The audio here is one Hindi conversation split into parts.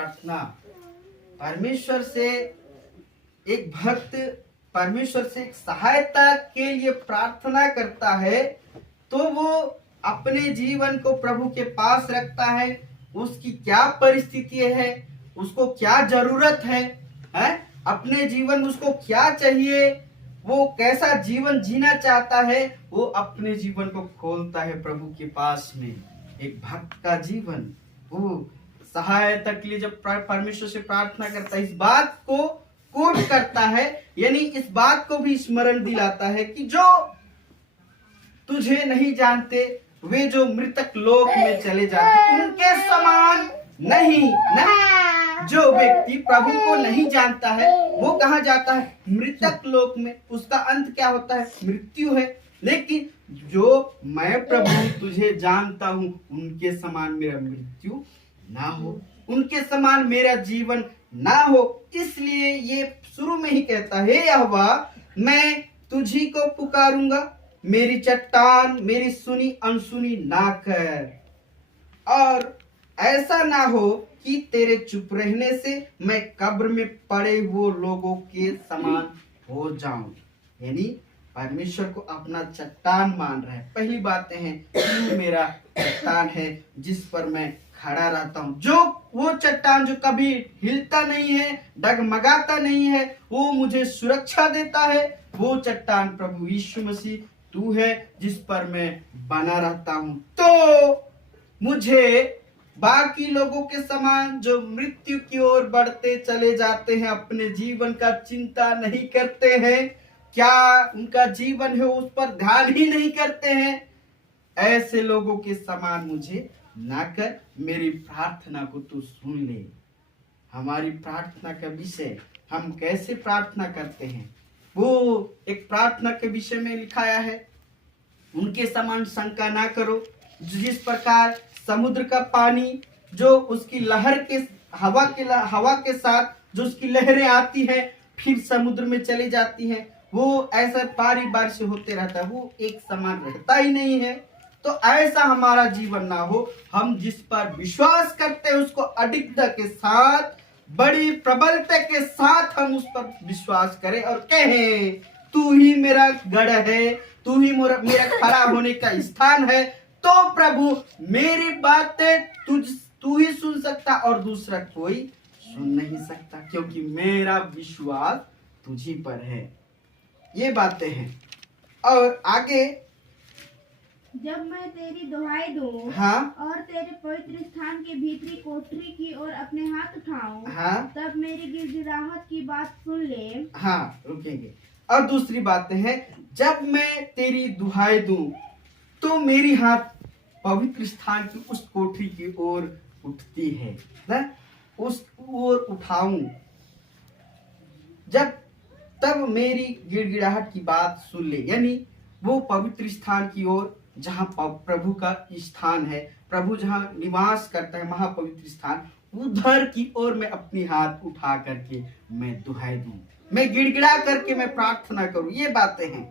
प्रार्थना। परमेश्वर से एक भक्त परमेश्वर से एक सहायता के लिए प्रार्थना करता है तो वो अपने जीवन को प्रभु के पास रखता है। उसकी क्या परिस्थिति है, उसको क्या जरूरत है, अपने जीवन में उसको क्या चाहिए, वो कैसा जीवन जीना चाहता है, वो अपने जीवन को खोलता है प्रभु के पास में। एक भक्त का जीवन वो सहायता के लिए जब परमेश्वर से प्रार्थना करता है, इस बात को कोट करता है, यानी इस बात को भी स्मरण दिलाता है कि जो तुझे नहीं जानते वे जो मृतक लोक में चले जाते उनके समान नहीं ना। जो व्यक्ति प्रभु को नहीं जानता है वो कहाँ जाता है? मृतक लोक में। उसका अंत क्या होता है? मृत्यु है। लेकिन जो मैं प्रभु तुझे जानता हूं उनके समान मेरा मृत्यु ना हो, उनके समान मेरा जीवन ना हो। इसलिए ये शुरू में ही कहता है, यहोवा मैं तुझी को पुकारूंगा, मेरी चट्टान मेरी सुनी अनसुनी ना कर। और ऐसा ना हो कि तेरे चुप रहने से मैं कब्र में पड़े हुए लोगों के समान हो जाऊं। यानी परमेश्वर को अपना चट्टान मान रहा है। पहली बातें हैं, तू मेरा चट्टान है जिस पर मैं खड़ा रहता हूं। जो वो चट्टान जो कभी हिलता नहीं है, डगमगाता नहीं है, वो मुझे सुरक्षा देता है। वो चट्टान प्रभु यीशु मसीह तू है जिस पर मैं बना रहता हूं। तो मुझे बाकी लोगों के समान जो मृत्यु की ओर बढ़ते चले जाते हैं, अपने जीवन का चिंता नहीं करते हैं, क्या उनका जीवन है उस पर ध्यान ही नहीं करते हैं, ऐसे लोगों के समान मुझे ना कर। मेरी प्रार्थना को तू सुन ले। हमारी प्रार्थना का विषय, हम कैसे प्रार्थना करते हैं, वो एक प्रार्थना के विषय में लिखाया है। उनके समान शंका ना करो। जिस प्रकार समुद्र का पानी जो उसकी लहर के हवा के साथ जो उसकी लहरें आती हैं फिर समुद्र में चली जाती हैं, वो ऐसा बारी बारी से होते रहता है, वो एक समान रहता ही नहीं है। तो ऐसा हमारा जीवन ना हो। हम जिस पर विश्वास करते हैं उसको अडिगता के साथ, बड़ी प्रबलता के साथ हम उस पर विश्वास करें और कहें, तू ही मेरा गढ़ है, तू ही मेरा खड़ा होने का स्थान है। तो प्रभु मेरी बातें तू ही सुन सकता और दूसरा कोई सुन नहीं सकता, क्योंकि मेरा विश्वास तुझी पर है। ये बातें हैं। और आगे, जब मैं तेरी दुहाई दूं, हाँ, और तेरे पवित्र स्थान के भीतरी कोठरी की ओर अपने हाथ उठाऊं, हाँ, तब मेरी गिड़गिड़ाहट की बात सुन ले। हाँ, रुकेंगे। और दूसरी बात है, जब मैं तेरी दुहाई दूं तो मेरी हाथ पवित्र स्थान की उस कोठरी की ओर उठती है ना, उस ओर उठाऊं जब, तब मेरी गिड़गिड़ाहट की बात सुन ले। यानी वो पवित्र स्थान की ओर जहाँ प्रभु का स्थान है, प्रभु जहाँ निवास करता है, महापवित्र स्थान, उधर की ओर मैं अपनी हाथ उठा करके मैं दुहाई दूं, मैं गिड़गिड़ा करके मैं प्रार्थना करूं। ये बातें हैं।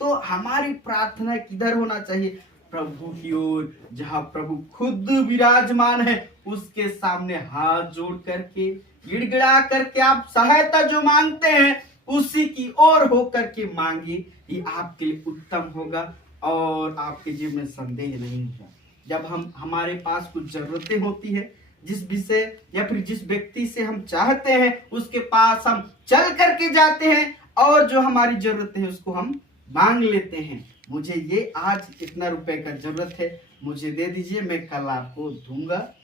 तो हमारी प्रार्थना किधर होना चाहिए? प्रभु की ओर, जहाँ प्रभु खुद विराजमान है उसके सामने हाथ जोड़ करके गिड़गिड़ा करके आप सहायता जो मांगते हैं उसी की ओर होकर के मांगिए। ये आपके लिए उत्तम होगा और आपके जीवन में संदेह नहीं होगा। जब हमारे पास कुछ जरूरतें होती है, जिस विषय या फिर जिस व्यक्ति से हम चाहते हैं उसके पास हम चल करके जाते हैं और जो हमारी जरूरत है उसको हम मांग लेते हैं, मुझे ये आज इतना रुपए का जरूरत है, मुझे दे दीजिए, मैं कल आपको दूंगा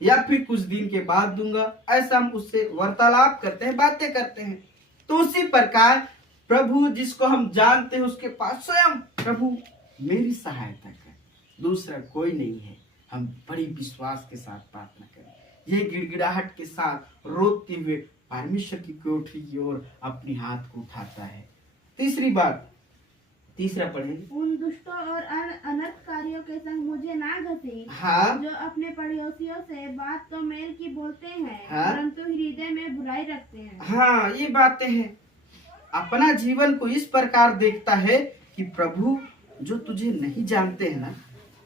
या फिर कुछ दिन के बाद दूंगा। ऐसा हम उससे वार्तालाप करते हैं, बातें करते हैं। तो उसी प्रकार प्रभु जिसको हम जानते हैं उसके पास स्वयं प्रभु मेरी सहायता कर, दूसरा कोई नहीं है। हम बड़ी विश्वास के साथ प्रार्थना करें, ये गिड़गिड़ाहट के साथ रोते हुए परमेश्वर की कोठरी की ओर अपनी हाथ को उठाता है। तीसरी बात, तीसरा पढ़ेंगे, उन दुष्टों और अनर्थकारियों के संग मुझे ना घसी, हाँ, जो अपने पड़ोसियों से बात तो मेल की बोलते हैं, हाँ, परंतु हृदय में बुराई रखते हैं। हाँ, ये बातें हैं। अपना जीवन को इस प्रकार देखता है कि प्रभु जो तुझे नहीं जानते हैं ना,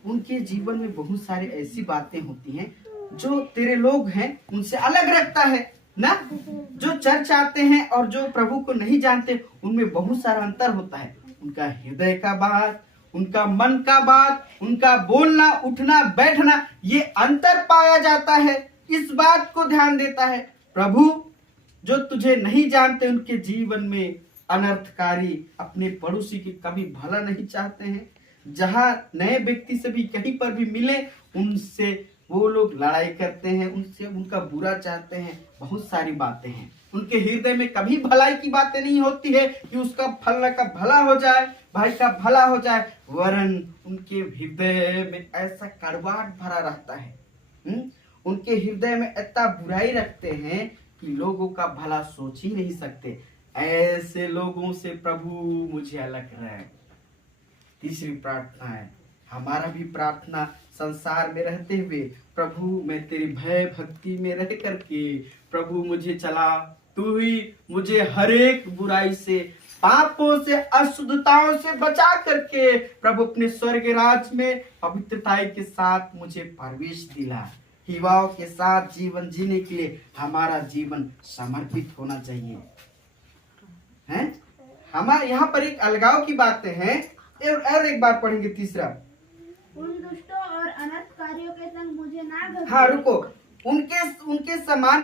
उनके जीवन में बहुत सारी ऐसी बातें होती हैं जो तेरे लोग हैं उनसे अलग रखता है ना। जो चर्च आते हैं और जो प्रभु को नहीं जानते उनमें बहुत सारा अंतर होता है। उनका हृदय का बात, उनका मन का बात, उनका बोलना उठना बैठना, ये अंतर पाया जाता है। इस बात को ध्यान देता है प्रभु। जो तुझे नहीं जानते उनके जीवन में अनर्थकारी, अपने पड़ोसी के कभी भला नहीं चाहते हैं। जहां नए व्यक्ति से भी कहीं पर भी मिले उनसे वो लोग लड़ाई करते हैं, उनसे उनका बुरा चाहते हैं। बहुत सारी बातें हैं उनके हृदय में, कभी भलाई की बातें नहीं होती है कि उसका फलना का भला हो जाए, भाई का भला हो जाए, वरन उनके हृदय में ऐसा कड़वाहट भरा रहता है। उनके हृदय में इतना बुराई रखते हैं कि लोगों का भला सोच ही नहीं सकते। ऐसे लोगों से प्रभु मुझे अलग रहे। तीसरी प्रार्थना है, हमारा भी प्रार्थना संसार में रहते हुए, प्रभु मैं तेरी भय भक्ति में रह करके प्रभु मुझे चला, तू ही मुझे हर एक बुराई से, पापों से, अशुद्धताओं से बचा करके प्रभु अपने स्वर्ग राज में पवित्रताई के साथ मुझे प्रवेश दिला। युवाओं के साथ जीवन जीने के लिए हमारा जीवन समर्पित होना चाहिए। हैं? हमारे यहाँ पर एक अलगाव की बातें हैं। और एक बार पढ़ेंगे तीसरा, उन दुष्टों और अनर्थकारियों के संग मुझे ना घसीट। हाँ रुको, उनके समान